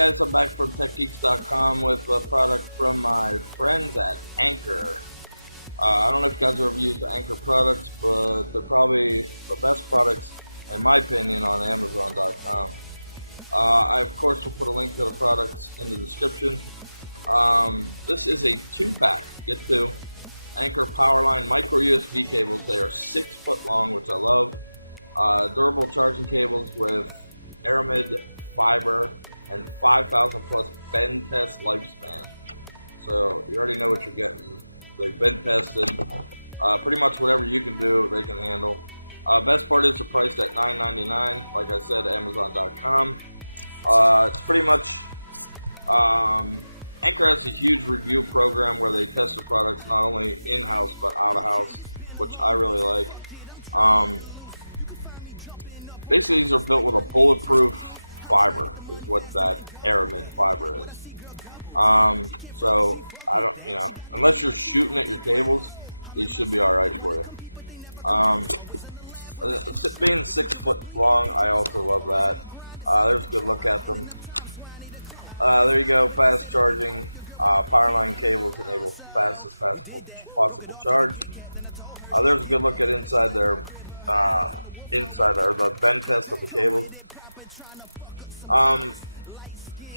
guys, I'm back from TechGeeks.com with a product from my friends at Anker. I don't know if you guys have ever used Anker products, but they're probably the best products, in my opinion, on Amazon.com. I, of course, will put a link to the products in the description. This is a 2-pack. Get two Anker PowerLine Micro USB cables. They are 6 foot long, which I love. Durable charging cables with Aramid fiber and 5,000 plus bend test lifespan. So you already know what you're getting. They've been tested. Pretty much whatever you can do, they can handle. Best part is they're priced at $9.99. Like I said, Amazon.com. It's pretty much Anker has a huge review program where they test their products not only in-house but out-of-house, which I really like. Basically, these are built with a bulletproof fiber, is what that Aramid fiber is. So I don't, unless you're shooting at your cables, these should be all right for you. Being 6 foot long, I also love that. There's a good look at them. There you go, fast charging. PowerLine cables enable fastest possible charge. There's a good look at inside their the bend test of the cables.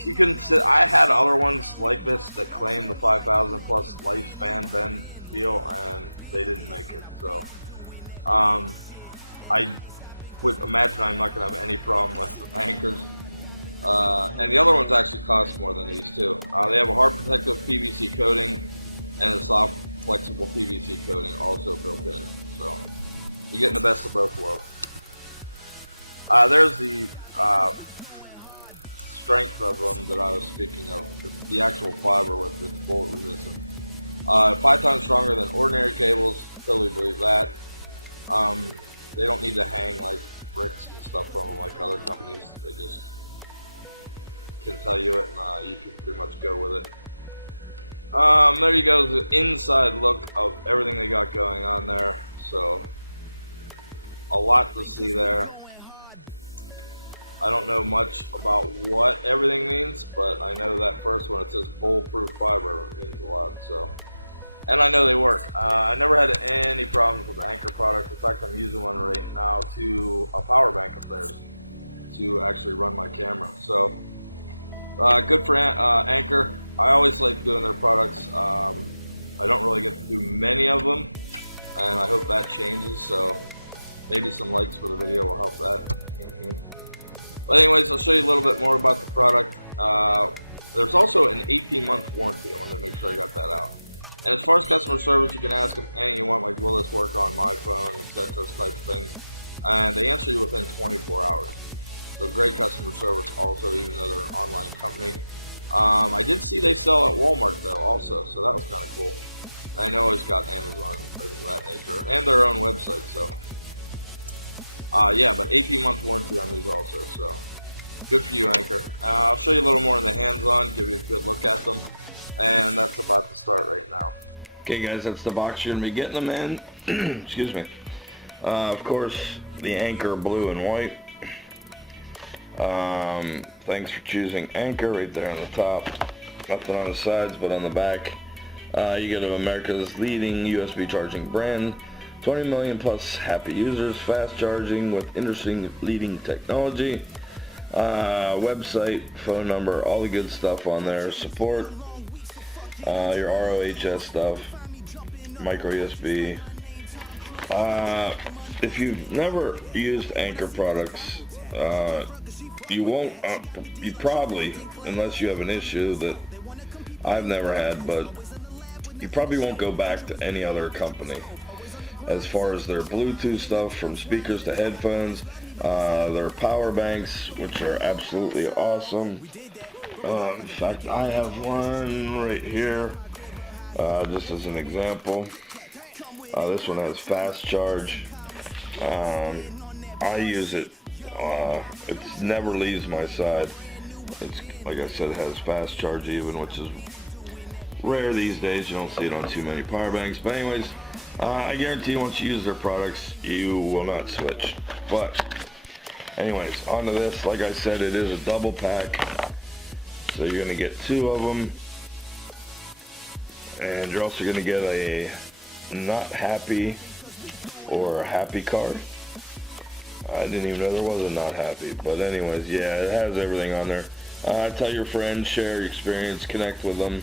You can sit. I had other ones like this that claimed the 5,000 plus lifespan bend deal, and they didn't make it. So, I would imagine I'm not going to have any problem with Ankers. And the other ones actually cost more than these too. They have a hard protective PVC coating and a soft flexible PVC coating also built in. So you're getting the best of both worlds. There's the strength of them that I was speaking of. The actual fiber with the bullet resistant. 5 times stronger than ordinary cables. Totally believe that. They don't need to hang like bricks and stuff from them like other companies. They just can tell you it, and you can pretty much go with it. There you go, the inside look of everything they got going on there. So, a lot to see there. I don't know much about what everything means, but I know that first one, it says bulletproof fiber, means a lot. So, and I know they work. I never had any problems with the Anker product. In fact, I'm using one right now to a power bank of theirs to actually run my camera. So, good for Anker. I always like doing their products. I don't really get to do many of them, and I hope that changes. So maybe some likes for the video will help that. But anyways, I'll show you a little bit more about the product. There's also an 18-month warranty. I wanted to make sure I got that out. And as far as customer service, you can ask them anything you want, like will this work on my phone, etc. type of things. And they answer you within 24 hours. So great customer service also, even though they're an online company. I did see they sell at Walmart though also, so that was kind of cool. I know it's got Amazon, things of that nature, and their own website, so. Yeah, but 18-month warranty on these also, so. Good for you, Anker. I'll show you a little more in the hands-on, give you a good look at them, and that's about to start right now. Okay guys, that's the box you're going to be getting them in. Excuse me. Of course, the Anker blue and white. Thanks for choosing Anker right there on the top. Nothing on the sides, but on the back. You get America's leading USB charging brand. 20 million plus happy users. Fast charging with interesting leading technology. Website, phone number, all the good stuff on there. Support. Your ROHS stuff. Micro USB. If you've never used Anker products, you won't, you probably, unless you have an issue that I've never had, but you probably won't go back to any other company. As far as their Bluetooth stuff, from speakers to headphones, their power banks, which are absolutely awesome. In fact, I have one right here, just as an example. This one has fast charge. I use it. It never leaves my side. It's, like I said, it has fast charge even, which is rare these days. You don't see it on too many power banks. But anyways, I guarantee once you use their products, you will not switch. But anyways, onto this. Like I said, it is a double pack. So you're going to get 2 of them, and you're also going to get a not happy or a happy card. I didn't even know there was a not happy, but anyways, yeah, it has everything on there. Tell your friends, share your experience, connect with them,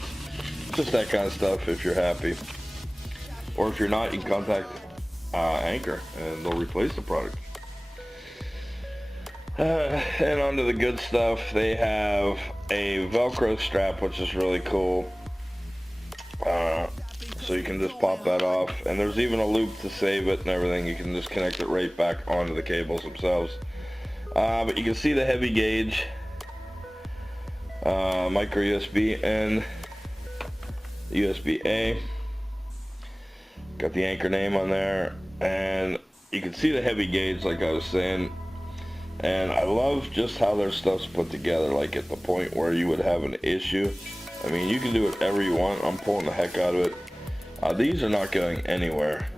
just that kind of stuff if you're happy. Or if you're not, you can contact Anker and they'll replace the product. And on to the good stuff. They have a Velcro strap, which is really cool. So you can just pop that off, and there's even a loop to save it and everything. You can just connect it right back onto the cables themselves. But you can see the heavy gauge, micro USB and USB A. Got the Anker name on there, and you can see the heavy gauge like I was saying. And I love just how their stuff's put together, like at the point where you would have an issue. I mean, you can do whatever you want. I'm pulling the heck out of it. These are not going anywhere,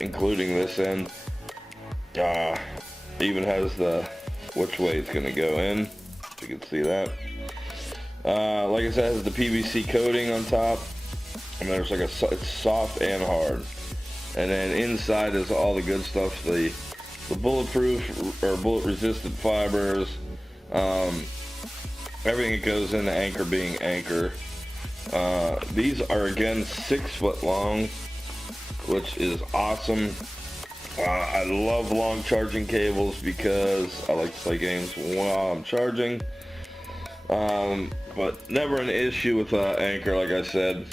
including this end. Even has the which way it's going to go in. You can see that. Like I said, it has the PVC coating on top, and there's like it's soft and hard. And then inside is all the good stuff. The bulletproof or bullet resistant fibers. Everything that goes into Anker being Anker. These are again 6 foot long, which is awesome. I love long charging cables because I like to play games while I'm charging. But never an issue with Anker, like I said.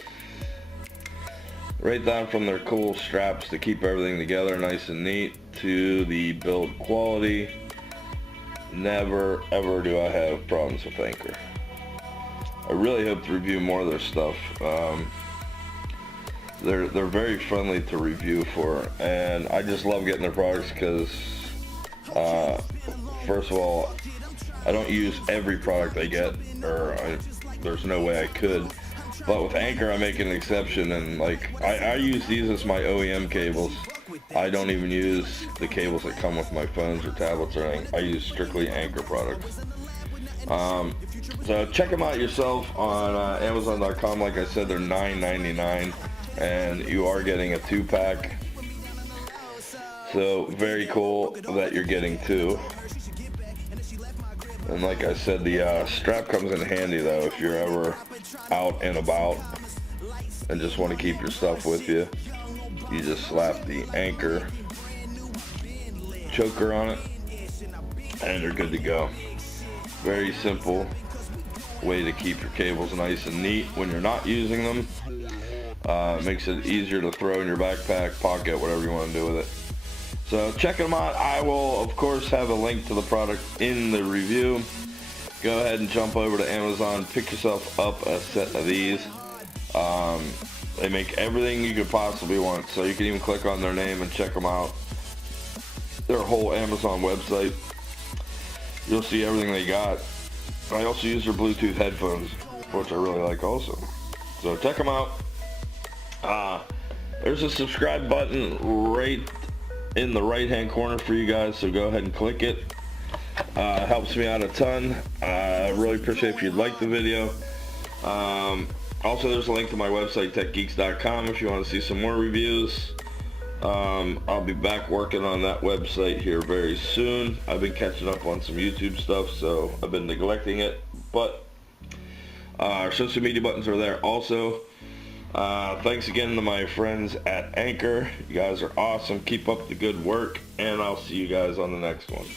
Right down from their cool straps to keep everything together nice and neat to the build quality. Never ever do I have problems with Anker. I really hope to review more of their stuff. They're very friendly to review for, and I just love getting their products because first of all, I don't use every product I get, or there's no way I could. But with Anker, I make an exception, and like I use these as my OEM cables. I don't even use the cables that come with my phones or tablets or anything. I use strictly Anker products. So check them out yourself on Amazon.com. Like I said, they're $9.99, and you are getting a 2-pack. So very cool that you're getting 2. And like I said, the strap comes in handy though if you're ever out and about and just want to keep your stuff with you. You just slap the Anker choker on it and you're good to go. Very simple way to keep your cables nice and neat when you're not using them. Makes it easier to throw in your backpack, pocket, whatever you want to do with it. So check them out. I will of course have a link to the product in the review. Go ahead and jump over to Amazon, pick yourself up a set of these. They make everything you could possibly want, so you can even click on their name and check them out. Their whole Amazon website, you'll see everything they got. I also use their Bluetooth headphones, which I really like also. So check them out. There's a subscribe button right in the right hand corner for you guys, so go ahead and click it. Helps me out a ton. I really appreciate if you'd like the video. Also, there's a link to my website, techgeeks.com, if you want to see some more reviews. I'll be back working on that website here very soon. I've been catching up on some YouTube stuff, so I've been neglecting it, but our social media buttons are there also. Thanks again to my friends at Anker. You guys are awesome. Keep up the good work, and I'll see you guys on the next one.